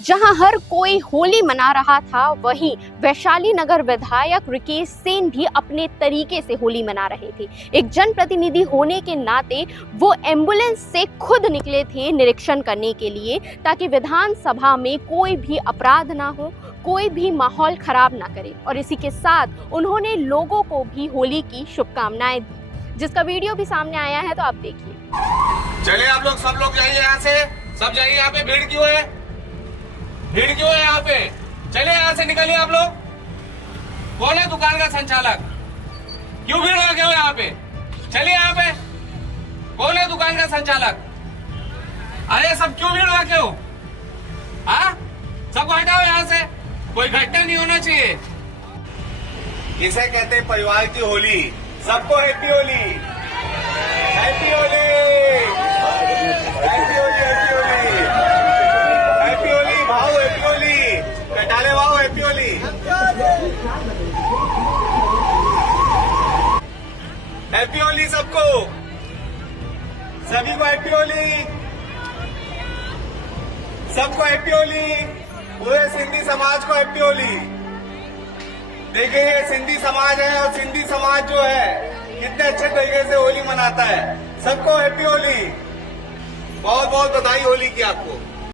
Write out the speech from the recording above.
जहां हर कोई होली मना रहा था, वहीं वैशाली नगर विधायक रिकेश सेन भी अपने तरीके से होली मना रहे थे। एक जनप्रतिनिधि होने के नाते वो एम्बुलेंस से खुद निकले थे निरीक्षण करने के लिए, ताकि विधानसभा में कोई भी अपराध ना हो, कोई भी माहौल खराब ना करे। और इसी के साथ उन्होंने लोगों को भी होली की शुभकामनाएं दी, जिसका वीडियो भी सामने आया है, तो आप देखिए। चलिए आप लोग, सब लोग जाइए यहाँ से, सब जाइए। यहाँ पे भीड़ क्यों है? भीड़ क्यों है यहाँ पे? चलिए यहाँ से निकलिए आप लोग। कौन है दुकान का संचालक? क्यों भीड़ लगे हो यहाँ पे? चलिए यहाँ पे। कौन है दुकान का संचालक? अरे सब क्यों भीड़ लगे हो? हाँ, सबको हटाओ यहाँ से। कोई घटना नहीं होना चाहिए। इसे कहते हैं परिवार की होली। सबको happy Holi, happy Holi, happy Holi, happy Holi, happy Holi भाव, हैप्पी होली डाले भाव, हैप्पी होली, हैप्पी होली सबको, सभी को हैप्पी होली, सबको हैप्पी होली, पूरे सिंधी समाज को हैप्पी होली। देखिए ये सिंधी समाज है और सिंधी समाज जो है कितने अच्छे तरीके से होली मनाता है। सबको हैप्पी होली, बहुत बहुत बधाई होली की आपको।